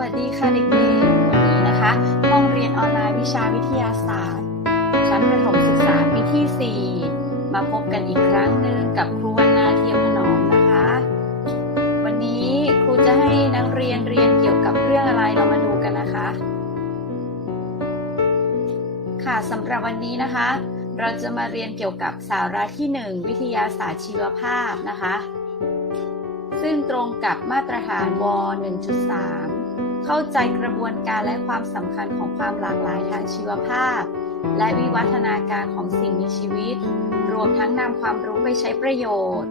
วัสดีค่ะเด็กๆ วันนี้นะคะ ห้องเรียนออนไลน์วิชาวิทยาศาสตร์ ชั้นประถมศึกษาปีที่ 4 มาพบกันอีกครั้งหนึ่งกับครูวันนาเทียมถนอมนะคะ วันนี้ครูจะให้นักเรียนเรียนเกี่ยวกับเรื่องอะไรเรามาดูกันนะคะ ค่ะสำหรับวันนี้นะคะ เราจะมาเรียนเกี่ยวกับสาระที่ 1 วิทยาศาสตร์ชีวภาพนะคะซึ่งตรงกับมาตรฐานว 1.3 เข้าใจกระบวนการและความสำคัญของความหลากหลายทางชีวภาพ และวิวัฒนาการของสิ่งมีชีวิต รวมทั้งนำความรู้ไปใช้ประโยชน์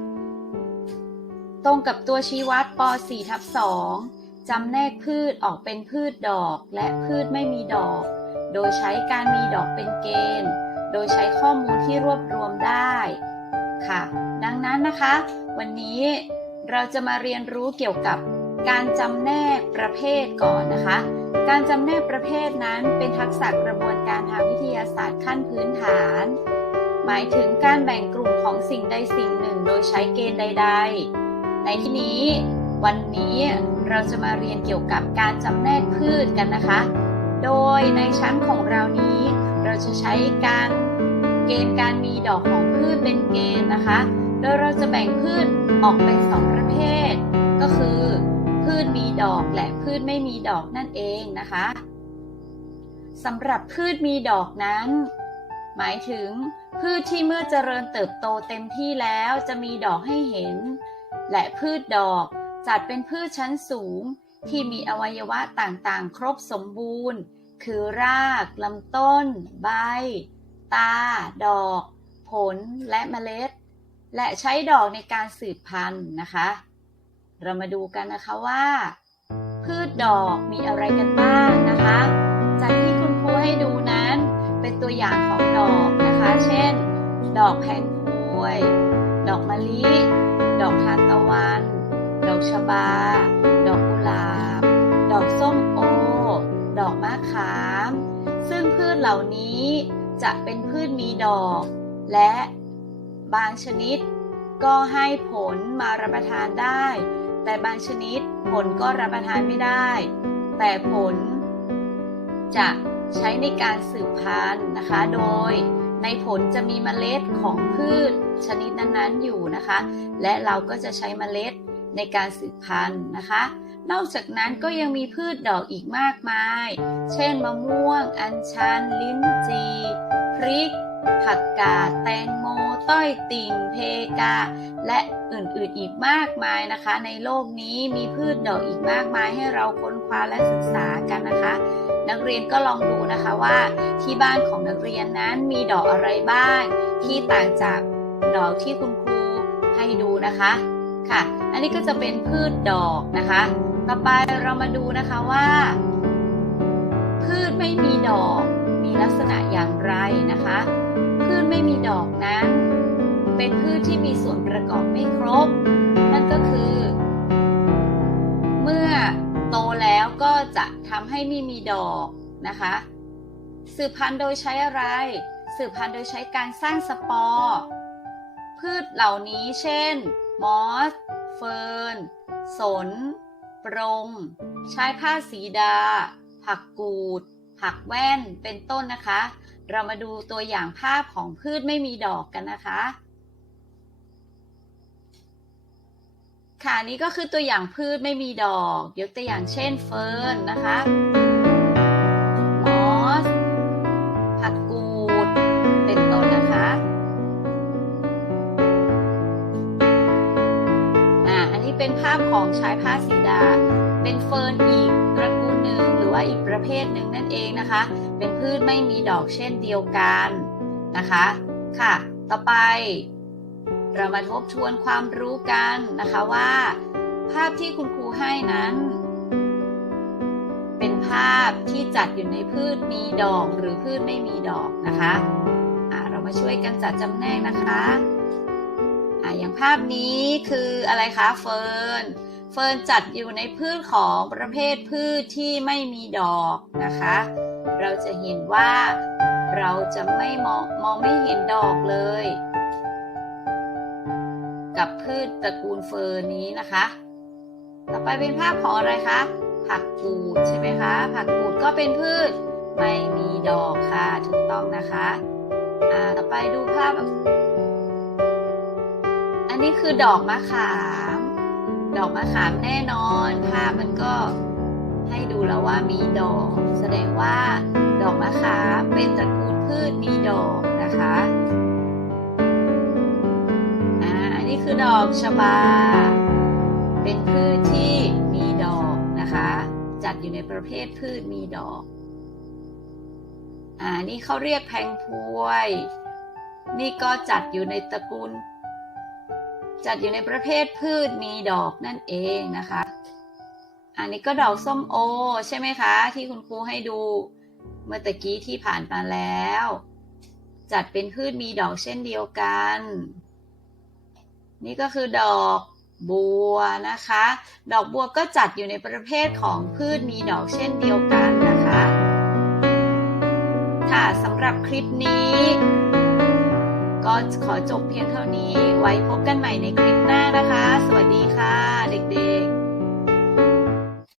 ตรงกับตัวชี้วัดป .4 ทับ2จำแนกพืชออกเป็นพืชดอกและพืชไม่มีดอก โดยใช้การมีดอกเป็นเกณฑ์ โดยใช้ข้อมูลที่รวบรวมได้ค่ะ ดังนั้นนะคะ วันนี้เราจะมาเรียนรู้เกี่ยวกับ การจำแนกประเภทก่อนนะคะ การจำแนกประเภทนั้นเป็นทักษะกระบวนการทางวิทยาศาสตร์ขั้นพื้นฐาน หมายถึงการแบ่งกลุ่มของสิ่งใดสิ่งหนึ่งโดยใช้เกณฑ์ใด ๆ ในที่นี้ วันนี้เราจะมาเรียนเกี่ยวกับการจำแนกพืชกันนะคะ โดยในชั้นของเรานี้ เราจะใช้การเกณฑ์การมีดอกของพืชเป็นเกณฑ์นะคะ โดยเราจะแบ่งพืชออกเป็นสองประเภท ก็คือ พืชมีดอกและพืชไม่มีดอกนั่นเองนะคะสำหรับพืชมีดอกนั้น หมายถึงพืชที่เมื่อเจริญเติบโตเต็มที่แล้วจะมีดอกให้เห็น และพืชดอกจัดเป็นพืชชั้นสูงที่มีอวัยวะต่างๆ ครบสมบูรณ์ คือรากลำต้น ใบ ตา ดอก ผลและเมล็ด และใช้ดอกในการสืบพันธุ์นะคะ เรามาดูกันนะคะว่า พืชดอกมีอะไรกันบ้างนะคะ จากที่คุณครูให้ดูนั้นเป็นตัวอย่างของดอกนะคะ เช่น ดอกแพนพวย ดอกมะลิ ดอกทานตะวัน ดอกชบา ดอกกุหลาบ ดอกส้มโอ ดอกมะขาม ซึ่งพืชเหล่านี้จะเป็นพืชมีดอก และบางชนิดก็ให้ผลมารับประทานได้ แต่บางชนิดผลก็รับประทานไม่ได้ แต่ผลจะใช้ในการสืบพันธุ์นะคะ โดยในผลจะมีเมล็ดของพืชชนิดนั้นๆอยู่นะคะ และเราก็จะใช้เมล็ดในการสืบพันธุ์นะคะ นอกจากนั้นก็ยังมีพืชดอกอีกมากมาย เช่นมะม่วง อัญชัน ลิ้นจี พริก ผักกาดแตงโม ต้อยติ่ง เพกา และอื่นๆอีกมากมายนะคะ ในโลกนี้มีพืชดอกอีกมากมายให้เราค้นคว้าและศึกษากันนะคะ นักเรียนก็ลองดูนะคะว่า ที่บ้านของนักเรียนนั้นมีดอกอะไรบ้าง ที่ต่างจากดอกที่คุณครูให้ดูนะคะค่ะ อันนี้ก็จะเป็นพืชดอกนะคะ ต่อไปเรามาดูนะคะว่า พืชไม่มีดอก ลักษณะอย่างไรนะคะพืชไม่มีดอกนั้น เป็นพืชที่มีส่วนประกอบไม่ครบ นั่นก็คือ เมื่อโตแล้วก็จะทำให้ไม่มีดอกนะคะ สืบพันธุ์โดยใช้อะไร สืบพันธุ์โดยใช้การสร้างสปอร์พืชเหล่านี้เช่น มอส เฟิร์น สน ปรงชายผ้าสีดา ผักกูด ผักแว่นเป็นต้นนะคะ เรามาดูตัวอย่างภาพของพืชไม่มีดอกกันนะคะ ค่ะนี่ก็คือตัวอย่างพืชไม่มีดอก ยกตัวอย่างเช่นเฟิร์นนะคะมอสผักกูด เป็นต้นนะคะอ่าอันนี้เป็นภาพของชายผ้าสีดา เป็นเฟิร์นอีกระก หนึ่งหรือว่าอีกประเภทหนึ่งนั่นเองนะคะ เป็นพืชไม่มีดอกเช่นเดียวกันนะคะ ค่ะ ต่อไป เรามาทบทวนความรู้กันนะคะว่า ภาพที่คุณครูให้นั้น เป็นภาพที่จัดอยู่ในพืชมีดอกหรือพืชไม่มีดอกนะคะอ่าเรามาช่วยกันจัดจำแนกนะคะอ่าอย่างภาพนี้คืออะไรคะเฟิร์น เฟิร์นจัดอยู่ในพืชของประเภทพืชที่ไม่มีดอกนะคะ เราจะเห็นว่าเราจะไม่มองมองไม่เห็นดอกเลย กับพืชตระกูลเฟิร์นนี้นะคะ ต่อไปเป็นภาพของอะไรคะผักกูดใช่ไหมคะ ผักกูดก็เป็นพืชไม่มีดอกค่ะถูกต้องนะคะอ่าต่อไปดูภาพ อันนี้คือดอกมะขาม ดอกมะขามแน่นอนภาพมันก็ให้ดูแล้วว่ามีดอก แสดงว่าดอกมะขามเป็นตระกูลพืชมีดอกนะคะอ่าอันนี้คือดอกชบา เป็นพืชที่มีดอกนะคะ จัดอยู่ในประเภทพืชมีดอกอ่านี่เขาเรียกแพงพวย นี่ก็จัดอยู่ในตระกูล จัดอยู่ในประเภทพืชมีดอกนั่นเองนะคะ อันนี้ก็ดอกส้มโอ ใช่ไหมคะ ที่คุณครูให้ดูเมื่อตะกี้ที่ผ่านมาแล้ว จัดเป็นพืชมีดอกเช่นเดียวกัน นี่ก็คือดอกบัวนะคะ ดอกบัวก็จัดอยู่ในประเภทของพืชมีดอกเช่นเดียวกันนะคะ ค่ะสำหรับคลิปนี้ ก็ขอจบเพียงเท่านี้ ไว้พบกันใหม่ในคลิปหน้านะคะ สวัสดีค่ะ เด็กๆ